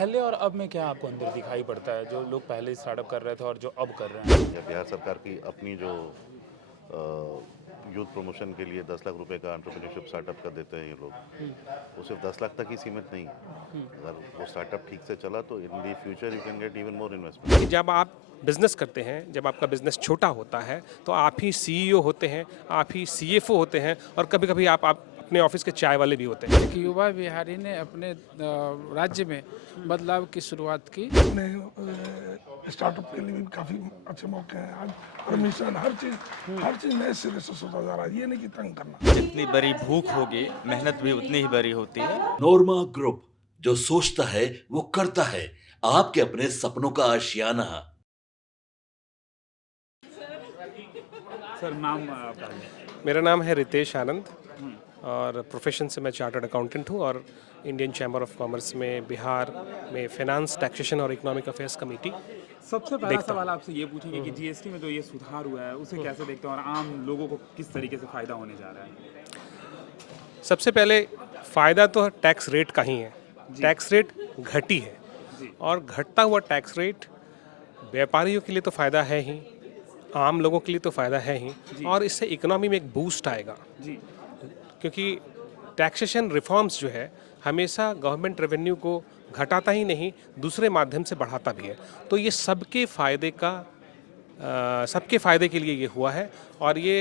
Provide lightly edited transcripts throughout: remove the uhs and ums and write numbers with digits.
पहले और अब में क्या आपको अंतर दिखाई पड़ता है, जो लोग पहले स्टार्टअप कर रहे थे और जो अब कर रहे हैं? या बिहार सरकार की अपनी जो यूथ प्रमोशन के लिए 10 लाख रुपए का एंटरप्रेन्योरशिप स्टार्टअप का देते हैं ये लोग, वो सिर्फ 10 लाख तक ही सीमित नहीं है। अगर वो स्टार्टअप ठीक से चला तो in the future you can get even more कि इन्वेस्टमेंट। जब आप बिजनेस करते हैं, जब आपका बिजनेस छोटा होता है, तो आप ही सीईओ होते हैं, आप ही सीएफओ होते हैं और कभी-कभी आप अपने ऑफिस के चाय वाले भी होते हैं। एक युवा बिहारी ने अपने राज्य में बदलाव की शुरुआत की। अपने स्टार्टअप के लिए भी काफ़ी अच्छे मौके हैं। आज परमिशन हर चीज़ नए सिरे से सोचा जा रहा है। ये नहीं कि तंग करना। जितनी बड़ी भूख होगी मेहनत भी उतनी ही बड़ी होती है। नोरमा ग्रुप, जो सोचता है वो करता है। आपके अपने सपनों का आशियाना। सर नाम आपका? मेरा नाम है रितेश आनंद और प्रोफेशन से मैं चार्टर्ड अकाउंटेंट हूँ और इंडियन चैम्बर ऑफ कॉमर्स में बिहार में फाइनेंस, टैक्सेशन और इकोनॉमिक अफेयर्स कमेटी। सबसे पहला सवाल आपसे ये पूछेंगे कि जीएसटी में जो ये सुधार हुआ है उसे कैसे देखते हैं और आम लोगों को किस तरीके से फ़ायदा होने जा रहा है? सबसे पहले फ़ायदा तो टैक्स रेट का ही है। टैक्स रेट घटी है और घटता हुआ टैक्स रेट व्यापारियों के लिए तो फ़ायदा है ही, आम लोगों के लिए तो फ़ायदा है ही और इससे इकोनॉमी में एक बूस्ट आएगा। जी। क्योंकि टैक्सेशन रिफॉर्म्स जो है हमेशा गवर्नमेंट रेवेन्यू को घटाता ही नहीं, दूसरे माध्यम से बढ़ाता भी है। तो ये सबके फ़ायदे के लिए ये हुआ है और ये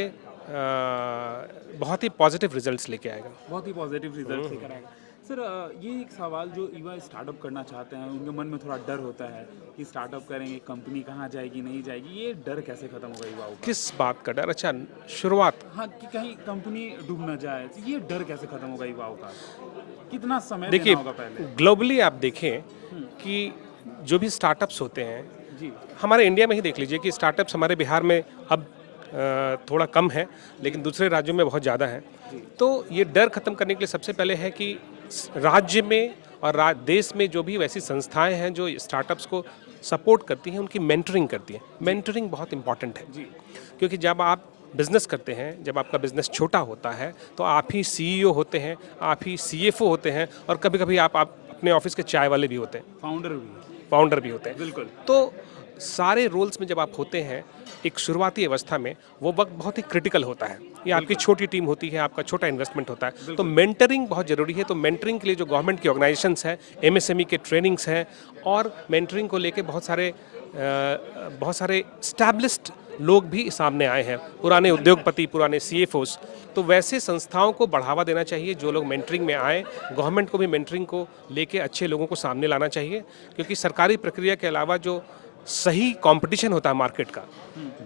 बहुत ही पॉजिटिव रिजल्ट्स लेके आएगा। बहुत ही पॉजिटिव रिजल्ट लेकर आएगा। सर ये एक सवाल जो युवा स्टार्टअप करना चाहते हैं उनके मन में थोड़ा डर होता है कि स्टार्टअप करेंगे, कंपनी कहाँ जाएगी नहीं जाएगी, ये डर कैसे खत्म होगा युवाओं का? किस बात का डर? अच्छा, शुरुआत हाँ, कि कहीं कंपनी डूब ना जाए, तो ये डर कैसे खत्म होगा युवाओं का? कितना समय देखिए, देना होगा पहले? ग्लोबली आप देखें कि जो भी स्टार्टअप्स होते हैं, जी। हमारे इंडिया में ही देख लीजिए कि स्टार्टअप्स हमारे बिहार में अब थोड़ा कम है, लेकिन दूसरे राज्यों में बहुत ज़्यादा है। तो ये डर खत्म करने के लिए सबसे पहले है कि राज्य में और देश में जो भी वैसी संस्थाएं हैं जो स्टार्टअप्स को सपोर्ट करती हैं, उनकी मेंटरिंग करती हैं। मेंटरिंग बहुत इंपॉर्टेंट है, क्योंकि जब आप बिजनेस करते हैं, जब आपका बिजनेस छोटा होता है, तो आप ही सीईओ होते हैं, आप ही सीएफओ होते हैं और कभी-कभी आप अपने ऑफिस के चाय वाले भी होते हैं, फाउंडर भी होते हैं। बिल्कुल। तो सारे रोल्स में जब आप होते हैं एक शुरुआती अवस्था में, वो वक्त बहुत ही क्रिटिकल होता है। ये आपकी छोटी टीम होती है, आपका छोटा इन्वेस्टमेंट होता है, तो मेंटरिंग बहुत ज़रूरी है। तो मेंटरिंग के लिए जो गवर्नमेंट की ऑर्गेनाइजेशंस हैं, एमएसएमई के ट्रेनिंग्स हैं और मेंटरिंग को लेके बहुत सारे स्टैब्लिश्ड लोग भी सामने आए हैं, पुराने उद्योगपति, पुराने सीएफओस। तो वैसे संस्थाओं को बढ़ावा देना चाहिए जो लोग मेंटरिंग में आए। गवर्नमेंट को भी मेंटरिंग को लेके अच्छे लोगों को सामने लाना चाहिए, क्योंकि सरकारी प्रक्रिया के अलावा जो सही कंपटीशन होता है मार्केट का,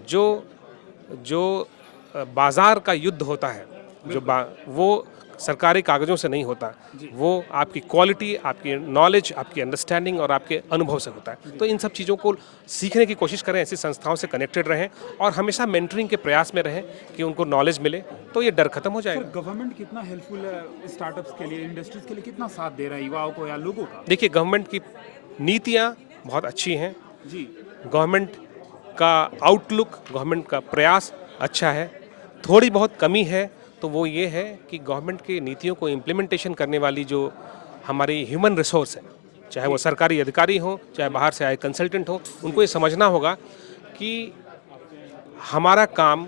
जो बाजार का युद्ध होता है, वो सरकारी कागज़ों से नहीं होता, वो आपकी क्वालिटी, आपकी नॉलेज, आपकी अंडरस्टैंडिंग और आपके अनुभव से होता है। तो इन सब चीज़ों को सीखने की कोशिश करें, ऐसी संस्थाओं से कनेक्टेड रहें और हमेशा मेंटरिंग के प्रयास में रहें कि उनको नॉलेज मिले, तो ये डर खत्म हो सर जाएगा। गवर्नमेंट कितना हेल्पफुल है स्टार्टअप्स के लिए, इंडस्ट्रीज के लिए कितना साथ दे रहा है युवाओं को या लोगों का? देखिए, गवर्नमेंट की नीतियाँ बहुत अच्छी हैं, जी। गवर्नमेंट का आउटलुक, गवर्नमेंट का प्रयास अच्छा है। थोड़ी बहुत कमी है तो वो ये है कि गवर्नमेंट की नीतियों को इम्प्लीमेंटेशन करने वाली जो हमारी ह्यूमन रिसोर्स है, चाहे वो सरकारी अधिकारी हों, चाहे बाहर से आए कंसल्टेंट हों, उनको ये समझना होगा कि हमारा काम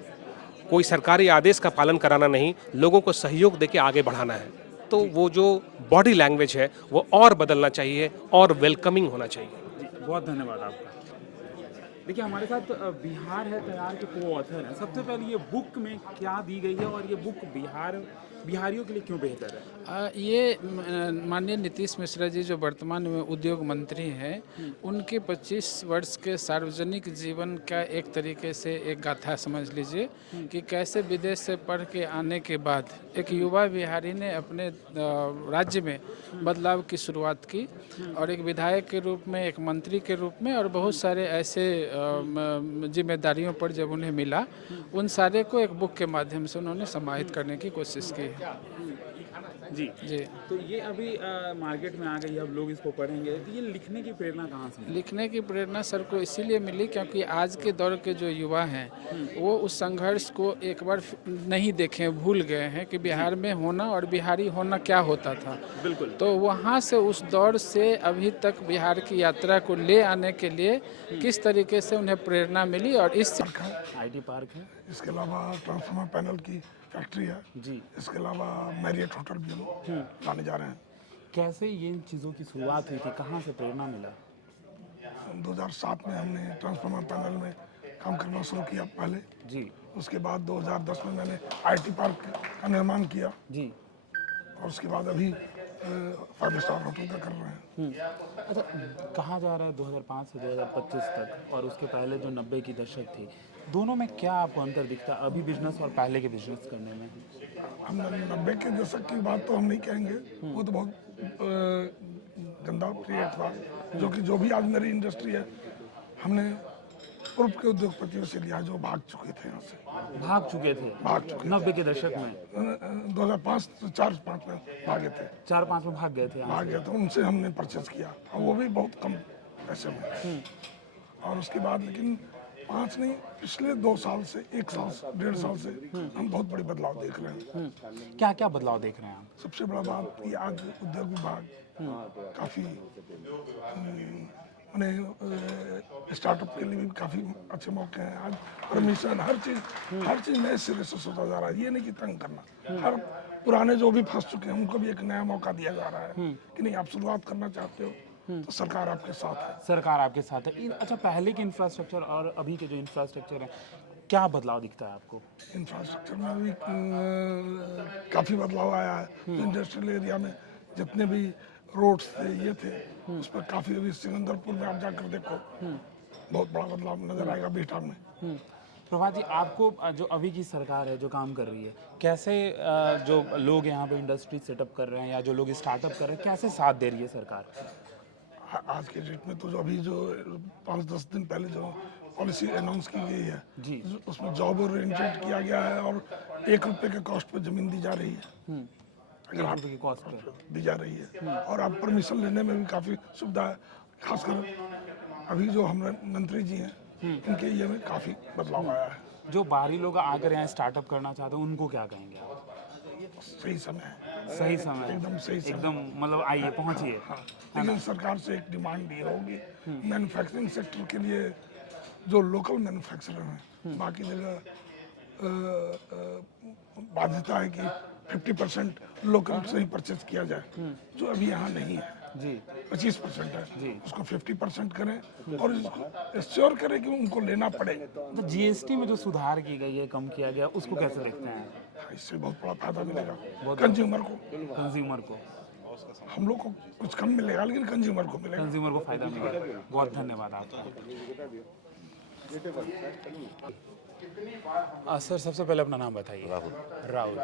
कोई सरकारी आदेश का पालन कराना नहीं, लोगों को सहयोग देके आगे बढ़ाना है। तो वो जो बॉडी लैंग्वेज है वो और बदलना चाहिए और वेलकमिंग होना चाहिए। जी, बहुत धन्यवाद आपका। देखिए हमारे साथ बिहार है तैयार के को ऑथर हैं। सबसे पहले ये बुक में क्या दी गई है और ये बुक बिहारियों के लिए क्यों बेहतर है? ये माननीय नीतीश मिश्रा जी जो वर्तमान में उद्योग मंत्री हैं, उनके 25 वर्ष के सार्वजनिक जीवन का एक तरीके से एक गाथा समझ लीजिए कि कैसे विदेश से पढ़ के आने के बाद एक युवा बिहारी ने अपने राज्य में बदलाव की शुरुआत की और एक विधायक के रूप में, एक मंत्री के रूप में और बहुत सारे ऐसे जिम्मेदारियों पर जब उन्हें मिला, उन सारे को एक बुक के माध्यम से उन्होंने समाहित करने की कोशिश की। जी जी। तो ये अभी मार्केट में आ गई, अब लोग इसको पढ़ेंगे, तो ये लिखने की प्रेरणा कहाँ से मिली? लिखने की प्रेरणा सर को इसीलिए मिली क्योंकि आज के दौर के जो युवा हैं वो उस संघर्ष को एक बार नहीं देखे, भूल गए हैं कि बिहार में होना और बिहारी होना क्या होता था। बिल्कुल। तो वहाँ से उस दौर से अभी तक बिहार की यात्रा को ले आने के लिए किस तरीके से उन्हें प्रेरणा मिली और इस आईटी पार्क है। इसके अलावा ट्रांसफार्मर पैनल की फैक्ट्री है। जी। इसके अलावा मैरियट होटल भी हम लाने जा रहे हैं। कैसे ये इन चीज़ों की शुरुआत हुई थी, कहाँ से प्रेरणा मिला? 2007 में हमने ट्रांसफार्मर पैनल में काम करना शुरू किया पहले। जी उसके बाद 2010 में मैंने आईटी पार्क का निर्माण किया जी। और उसके बाद अभी 5 स्टार होटल का कर रहे हैं। अच्छा, कहा जा रहा है 2005 से 2025 तक और उसके पहले जो 90 की दशक थी, दोनों में क्या आपको अंतर दिखता है अभी बिजनेस और पहले के बिजनेस करने में? हम 90 के दशक की बात तो हम नहीं कहेंगे, वो तो बहुत गंदा पीरियड था। जो भी आज मेरी इंडस्ट्री है, हमने पूर्व के उद्योगपतियों से लिया जो भाग चुके थे यहाँ से। भाग चुके थे? भाग चुके 90 के दशक में 2005 4-5 में भागे थे, 4-5 में भाग गए थे यहाँ भाग गए थे, उनसे हमने परचेज किया और वो भी बहुत कम पैसे में। और उसके बाद लेकिन 5 नहीं, पिछले 2 साल से 1 साल 1.5 साल से हम बहुत बड़ी बदलाव देख रहे हैं। से। क्या क्या बदलाव देख रहे हैं आप? सबसे बड़ा बात कि आज उद्योग विभाग काफ़ी स्टार्टअप के लिए भी काफ़ी अच्छे मौके हैं। आज परमिशन हर चीज़ नए सिरे से सोचा जा रहा है। ये नहीं कि तंग करना, हर पुराने जो भी फंस चुके हैं उनको भी एक नया मौका दिया जा रहा है कि नहीं, आप शुरुआत करना चाहते हो तो सरकार आपके साथ है। सरकार आपके साथ है। अच्छा, पहले के इंफ्रास्ट्रक्चर और अभी के जो इंफ्रास्ट्रक्चर है, क्या बदलाव दिखता है आपको? इंफ्रास्ट्रक्चर में भी काफ़ी बदलाव आया है। इंडस्ट्रियल एरिया में जितने भी रोड्स थे ये थे, उस पर काफ़ी, अभी सिकंदरपुर में आप जाकर देखो बहुत बड़ा बदलाव नजर आएगा बिहार में। प्रभात जी, आपको जो अभी की सरकार है जो काम कर रही है, कैसे जो लोग यहाँ पे इंडस्ट्री सेटअप कर रहे हैं या जो लोग स्टार्टअप कर रहे हैं, कैसे साथ दे रही है सरकार? आज के डेट में तो जो अभी जो 5-10 दिन पहले जो पॉलिसी अनाउंस की गई है जी। उसमें जॉब ओरिएंटेड किया गया है और 1 रुपये के कॉस्ट पर जमीन दी जा रही है। अगर आप की कॉस्ट पे दी जा रही है और आप परमिशन लेने में भी काफ़ी सुविधा है। खासकर अभी जो हमारे मंत्री जी हैं इनके ये में काफ़ी बदलाव आया है। जो बाहरी लोग आकर यहाँ स्टार्टअप करना चाहते हैं उनको क्या कहेंगे आप? सही समय है, सही समय, एकदम सही समय। एकदम मतलब आइए, पहुँचिए। हाँ, लेकिन सरकार से एक डिमांड ये होगी, मैन्युफैक्चरिंग सेक्टर के लिए जो लोकल मैन्युफैक्चरर हैं, बाकी जगह बाध्यता है कि 50% लोकल से ही परचेज किया जाए, जो अभी यहाँ नहीं है। जी 25% है, जी। उसको 50% करें और इसको एश्योर करें कि उनको लेना पड़े। तो जीएसटी में जो सुधार की गई है, कम किया गया, उसको कैसे देखते हैं इससे बहुत बड़ा फायदा मिलेगा कंज्यूमर को। कंज्यूमर को? हम लोग को कुछ कम मिलेगा लेकिन कंज्यूमर को मिलेगा। कंज्यूमर को फायदा मिलेगा। बहुत धन्यवाद आपका। सर, सबसे पहले अपना नाम बताइए। राहुल। राहुल,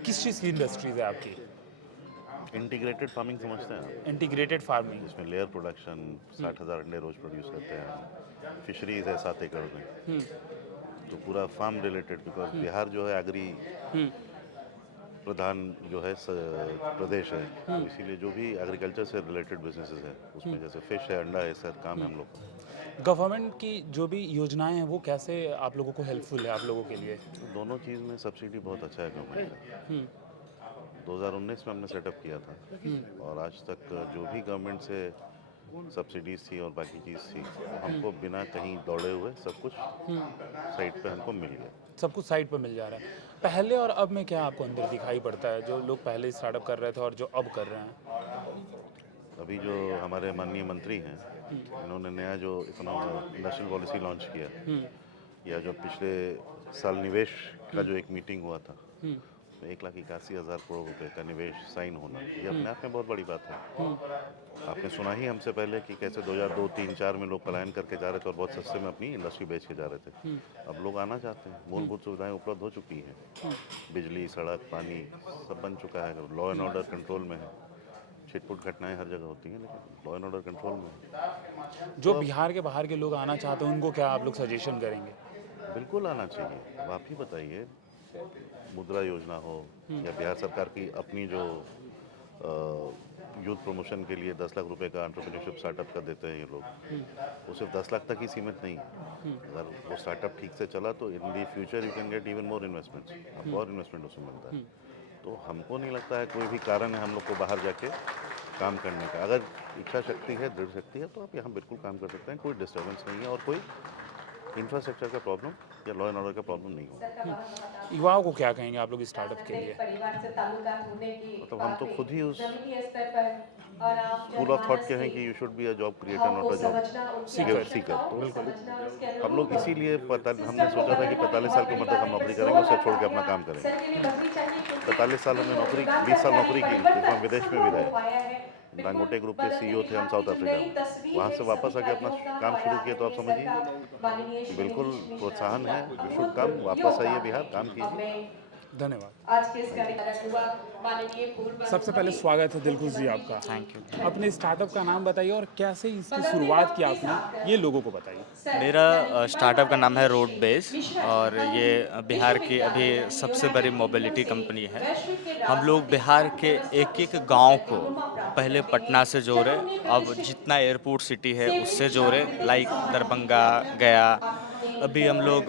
किस चीज़ की इंडस्ट्रीज है आपकी? इंटीग्रेटेड फार्मिंग समझते हैं आप? Integrated farming. इसमें लेयर प्रोडक्शन 60,000 अंडे रोज प्रोड्यूस करते हैं। फिशरीज है 7 एकड़ में, तो पूरा फार्म रिलेटेड, बिकॉज बिहार जो है एग्री प्रधान जो है प्रदेश है, तो इसीलिए जो भी एग्रीकल्चर से रिलेटेड बिजनेसेस है उसमें जैसे फिश है, अंडा है, सर काम है हम लोग का। गवर्नमेंट की जो भी योजनाएं हैं वो कैसे आप लोगों को हेल्पफुल है, आप लोगों के लिए? दोनों चीज़ में सब्सिडी बहुत अच्छा है गवर्नमेंट का। 2019 में हमने सेटअप किया था और आज तक जो भी गवर्नमेंट से सब्सिडीज थी और बाकी चीज़ थी, हमको बिना कहीं दौड़े हुए सब कुछ साइट पे हमको मिल गया। सब कुछ साइट पर मिल जा रहा है। पहले और अब में क्या आपको अंदर दिखाई पड़ता है, जो लोग पहले स्टार्टअप कर रहे थे और जो अब कर रहे हैं? अभी जो हमारे माननीय मंत्री हैं, इन्होंने नया जो इंडस्ट्रियल पॉलिसी लॉन्च किया, या जो पिछले साल निवेश का जो एक मीटिंग हुआ था, 1,81,000 करोड़ रुपए का निवेश साइन होना, ये अपने आप में बहुत बड़ी बात है। आपने सुना ही हमसे पहले कि कैसे 2002, 3, 4 में लोग पलायन करके जा रहे थे और बहुत सस्ते में अपनी इंडस्ट्री बेच के जा रहे थे। अब लोग आना चाहते हैं, मूलभूत सुविधाएं उपलब्ध हो चुकी हैं, बिजली, सड़क, पानी सब बन चुका है, लॉ एंड ऑर्डर कंट्रोल में है। छिटपुट घटनाएं हर जगह होती हैं लेकिन लॉ एंड ऑर्डर कंट्रोल में है। जो बिहार के बाहर के लोग आना चाहते हैं उनको क्या आप लोग सजेशन करेंगे? बिल्कुल आना चाहिए। अब आप ही बताइए, मुद्रा योजना हो या बिहार सरकार की अपनी जो यूथ प्रमोशन के लिए 10 लाख रुपए का एंटरप्रेन्योरशिप स्टार्टअप का देते हैं ये लोग, वो सिर्फ 10 लाख तक ही सीमित नहीं है। अगर वो स्टार्टअप ठीक से चला तो in the future you can get even more investments, आपको और इन्वेस्टमेंट उसमें मिलता है। तो हमको नहीं लगता है कोई भी कारण है हम लोग को बाहर जाके काम करने का। अगर इच्छा शक्ति है, दृढ़ शक्ति है, तो आप यहाँ बिल्कुल काम कर सकते हैं, कोई डिस्टर्बेंस नहीं है और कोई इंफ्रास्ट्रक्चर का प्रॉब्लम या लॉ एंड ऑर्डर का प्रॉब्लम नहीं होगा। युवाओं को क्या कहेंगे आप लोग स्टार्टअप के लिए? मतलब हम तो खुद ही उस स्कूल ऑफ थॉट के हैं कि you should be a job creator not a job seeker. तो हम लोग इसीलिए हमने सोचा था कि 45 साल की उम्र तक हम नौकरी करेंगे, उससे छोड़ के अपना काम करेंगे। 45 साल हमने नौकरी, 20 साल नौकरी की, जिसमें हम विदेश में भी रहे। डांगोटे ग्रुप के सीईओ थे हम साउथ अफ्रीका में, वहाँ से वापस आके अपना काम शुरू किया। तो आप समझिए बिल्कुल प्रोत्साहन है, यू शुड कम, वापस आइए बिहार, काम कीजिए। धन्यवाद। सबसे पहले स्वागत है दिलखुश जी आपका। Thank you. अपने स्टार्टअप का नाम बताइए और कैसे इसकी शुरुआत की आपने, ये लोगों को बताइए। मेरा स्टार्टअप का नाम है रोड बेस और ये बिहार की अभी सबसे बड़ी मोबिलिटी कंपनी है। हम लोग बिहार के एक एक गांव को पहले पटना से जोड़े, अब जितना एयरपोर्ट सिटी है उससे जोड़े, लाइक दरभंगा, गया। अभी हम लोग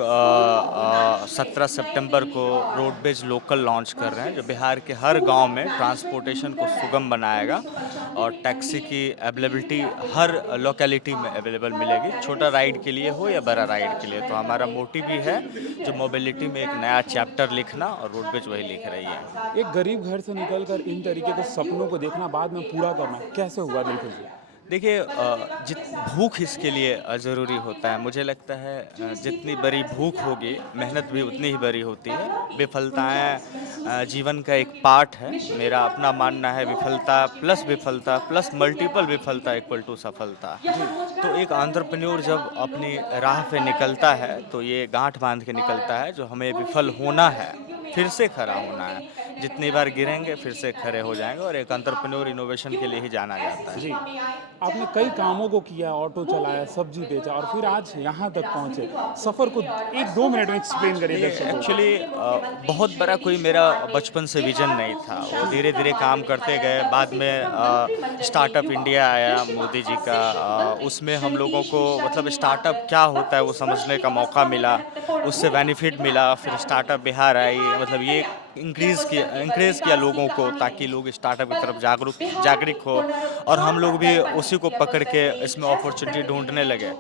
17 सितंबर को रोडवेज लोकल लॉन्च कर रहे हैं, जो बिहार के हर गांव में ट्रांसपोर्टेशन को सुगम बनाएगा और टैक्सी की अवेलेबिलिटी हर लोकेलिटी में अवेलेबल मिलेगी, छोटा राइड के लिए हो या बड़ा राइड के लिए। तो हमारा मोटिव भी है जो मोबिलिटी में एक नया चैप्टर लिखना, और रोडवेज वही लिख रही है। एक गरीब घर से निकलकर इन तरीके के सपनों को देखना, बाद में पूरा करना, कैसे हुआ दिलखुश जी? देखिए, भूख इसके लिए ज़रूरी होता है। मुझे लगता है जितनी बड़ी भूख होगी, मेहनत भी उतनी ही बड़ी होती है। विफलताएं जीवन का एक पार्ट है। मेरा अपना मानना है विफलता प्लस मल्टीपल विफलता इक्वल टू सफलता। तो एक एंटरप्रेन्योर जब अपनी राह पे निकलता है तो ये गांठ बांध के निकलता है, जो हमें विफल होना है, फिर से खड़ा होना है। जितनी बार गिरेंगे फिर से खड़े हो जाएंगे, और एक एंटरप्रेन्योर इनोवेशन के लिए ही जाना जाता है। जी, आपने कई कामों को किया, ऑटो चलाया, सब्जी बेचा और फिर आज यहाँ तक पहुँचे। सफ़र को 1-2 मिनट में एक्सप्लेन करिए दर्शकों को। एक्चुअली बहुत बड़ा कोई मेरा बचपन से विजन नहीं था। वो धीरे धीरे काम करते गए। बाद में स्टार्टअप इंडिया आया मोदी जी का, उसमें हम लोगों को मतलब स्टार्टअप क्या होता है वो समझने का मौका मिला, उससे बेनिफिट मिला। फिर स्टार्टअप बिहार आई, मतलब ये इंक्रेज़ किया लोगों को, ताकि लोग स्टार्टअप की तरफ जागरूक हो, और हम लोग भी उसी को पकड़ के इसमें अपॉर्चुनिटी ढूंढने लगे,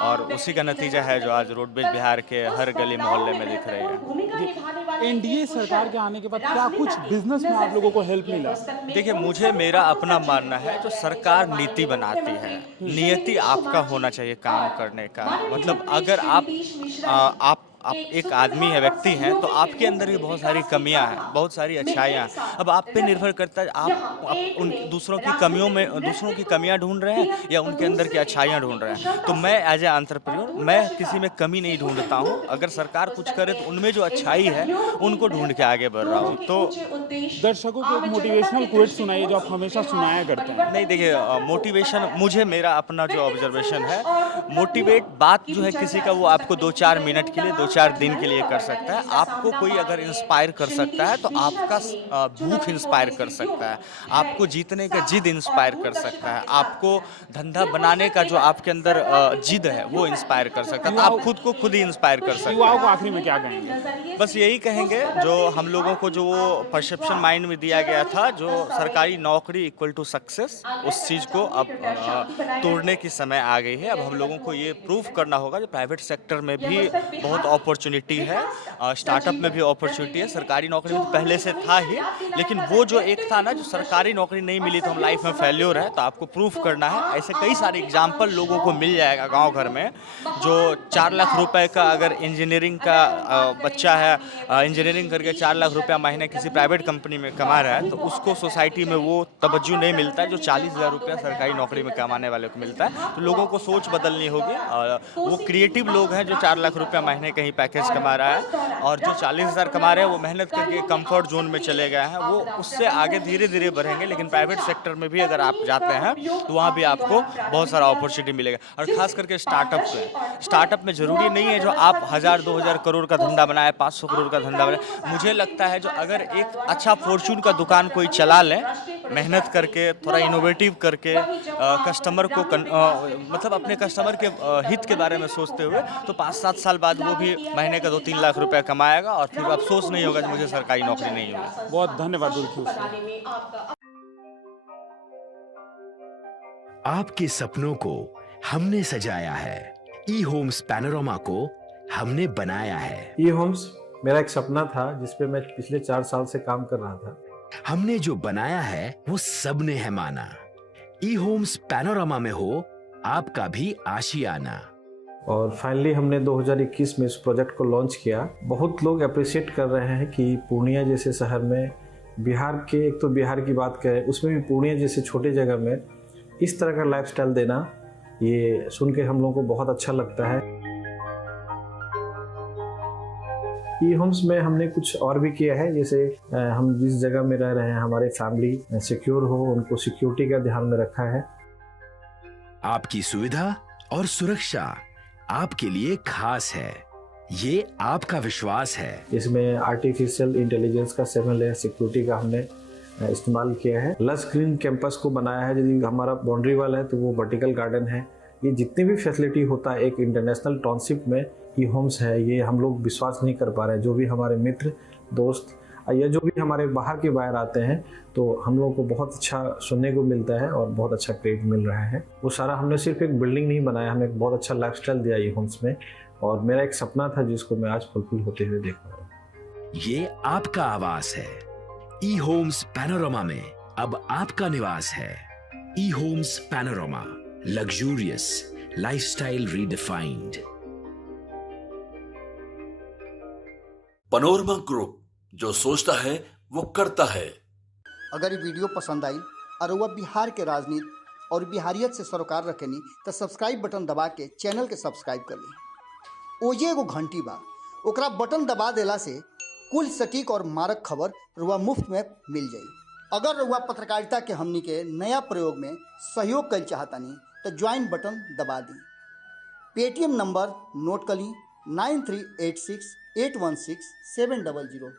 और उसी का नतीजा है जो आज रोडवेज बिहार के हर गली मोहल्ले में दिख रही है। एनडीए सरकार के आने के बाद क्या कुछ बिजनेस में आप लोगों को हेल्प मिला? देखिए, मुझे मेरा अपना मानना है, जो सरकार नीति बनाती है, नियति आपका होना चाहिए काम करने का। मतलब अगर आप एक आदमी है, व्यक्ति हैं, तो आपके अंदर भी बहुत सारी कमियां हैं, बहुत सारी अच्छाइयां हैं। अब आप पे निर्भर करता है आप उन दूसरों की कमियां ढूंढ रहे हैं या उनके अंदर की अच्छाइयां ढूंढ रहे हैं। तो मैं एज ए एंटरप्रेन्योर, मैं किसी में कमी नहीं ढूंढता हूं। अगर सरकार कुछ करे तो उनमें जो अच्छाई है उनको ढूंढ के आगे बढ़ रहा हूँ। तो दर्शकों को एक मोटिवेशनल कोट सुनाइए जो आप हमेशा सुनाया करते हैं। नहीं, देखिए, मोटिवेशन, मुझे मेरा अपना जो ऑब्जर्वेशन है, मोटिवेट बात जो है किसी का, वो आपको 2-4 मिनट के लिए, 2-4 दिन के लिए कर सकता है। आपको कोई अगर इंस्पायर कर सकता है तो आपका भूख इंस्पायर कर सकता है, आपको जीतने का जिद इंस्पायर कर सकता है, आपको धंधा बनाने का जो आपके अंदर जिद है वो इंस्पायर कर सकता है। तो आप खुद को खुद ही इंस्पायर कर सकते हैं। युवाओं को आखिरी में क्या कहेंगे? बस यही कहेंगे, जो हम लोगों को जो वो परसेप्शन माइंड में दिया गया था, जो सरकारी नौकरी इक्वल टू सक्सेस, उस चीज़ को अब तोड़ने की समय आ गई है। अब हम लोगों को ये प्रूव करना होगा, जो प्राइवेट सेक्टर में भी बहुत अपॉर्चुनिटी है, स्टार्टअप में भी अपॉर्चुनिटी है, सरकारी नौकरी में तो पहले से था ही, लेकिन वो जो एक था ना, जो सरकारी नौकरी नहीं मिली तो हम लाइफ में फेल्योर है, तो आपको प्रूफ करना है। ऐसे कई सारे एग्जाम्पल लोगों को मिल जाएगा गांव घर में, जो 4 लाख रुपए का अगर इंजीनियरिंग का बच्चा है, इंजीनियरिंग करके 4 लाख रुपया महीने किसी प्राइवेट कंपनी में कमा रहा है, तो उसको सोसाइटी में वो तवज्जो नहीं मिलता है जो 40,000 रुपया सरकारी नौकरी में कमाने वाले को मिलता है। तो लोगों को सोच बदलनी होगी। वो क्रिएटिव लोग हैं जो 4 लाख रुपया महीने कहीं ही पैकेज कमा रहा है, और जो 40,000 कमा रहे हैं वो मेहनत करके कंफर्ट जोन में चले गए हैं, वो उससे आगे धीरे धीरे बढ़ेंगे। लेकिन प्राइवेट सेक्टर में भी अगर आप जाते हैं तो वहाँ भी आपको बहुत सारा अपॉर्चुनिटी मिलेगा, और खास करके स्टार्टअप में ज़रूरी नहीं है जो आप 1,000-2,000 करोड़ का धंधा बनाए, 500 करोड़ का धंधा बनाए। मुझे लगता है जो अगर एक अच्छा फॉर्चून का दुकान कोई चला लें, मेहनत करके, थोड़ा इनोवेटिव करके, कस्टमर को मतलब अपने कस्टमर के हित के बारे में सोचते हुए, तो 5-7 साल बाद वो भी महीने का 2-3 लाख रुपया कमाएगा, और फिर अफसोस नहीं होगा कि मुझे सरकारी नौकरी नहीं होगी। बहुत धन्यवाद दुल्खी उससे। आपके सपनों को हमने सजाया है, ई होम्स पैनोरमा को हमने बनाया है। ई होम्स मेरा एक सपना था जिस पे मैं पिछले 4 साल से काम कर रहा था। हमने जो बनाया है वो सबने है माना। ई होम्स पैनोरमा में हो आपका भी आशियाना। और फाइनली हमने 2021 में इस प्रोजेक्ट को लॉन्च किया। बहुत लोग अप्रिशिएट कर रहे हैं कि पूर्णिया जैसे शहर में, बिहार के, एक तो बिहार की बात करें उसमें भी पूर्णिया जैसे छोटे जगह में इस तरह का लाइफस्टाइल देना, ये सुन के हम लोगों को बहुत अच्छा लगता है। ई होम्स में हमने कुछ और भी किया है, जैसे हम जिस जगह में रह रहे हैं हमारे फैमिली सिक्योर हो, उनको सिक्योरिटी का ध्यान में रखा है। आपकी सुविधा और सुरक्षा आपके लिए खास है, ये आपका विश्वास है। इसमें आर्टिफिशियल इंटेलिजेंस का 7 लेयर सिक्योरिटी का हमने इस्तेमाल किया है। लस ग्रीन कैंपस को बनाया है। यदि हमारा बाउंड्री वाल है तो वो वर्टिकल गार्डन है। ये जितनी भी फैसिलिटी होता है एक इंटरनेशनल टाउनशिप में ई होम्स है, ये हम लोग विश्वास नहीं कर पा रहे हैं। जो भी हमारे मित्र, दोस्त या जो भी हमारे बाहर के बाहर आते हैं तो हम लोगों को बहुत अच्छा सुनने को मिलता है और बहुत अच्छा क्रेडिट मिल रहा है। वो सारा हमने सिर्फ एक बिल्डिंग नहीं बनाया, हमें एक बहुत अच्छा लाइफस्टाइल दिया ई होम्स में, और मेरा एक सपना था जिसको मैं आज फुलफिल होते हुए देख रहा हूँ। ये आपका आवास है। ई होम्स पैनोरमा में अब आपका निवास है। E Homes Panorama, luxurious lifestyle redefined. Panorama group, जो सोचता है वो करता है। अगर ये वीडियो पसंद आई और वह बिहार के राजनीति और बिहारियत से सरोकार रखेनी तो सब्सक्राइब बटन दबा के चैनल के सब्सक्राइब कर ली। ओजे एगो घंटी बा, ओकरा बटन दबा देला से कुल सटीक और मारक खबर रुआ मुफ्त में मिल जाई। अगर रुआ पत्रकारिता के हमनी के नया प्रयोग में सहयोग कर चाहतानी तो ज्वाइन बटन दबा दी। पेटीएम नंबर नोट कर ली 9386816700।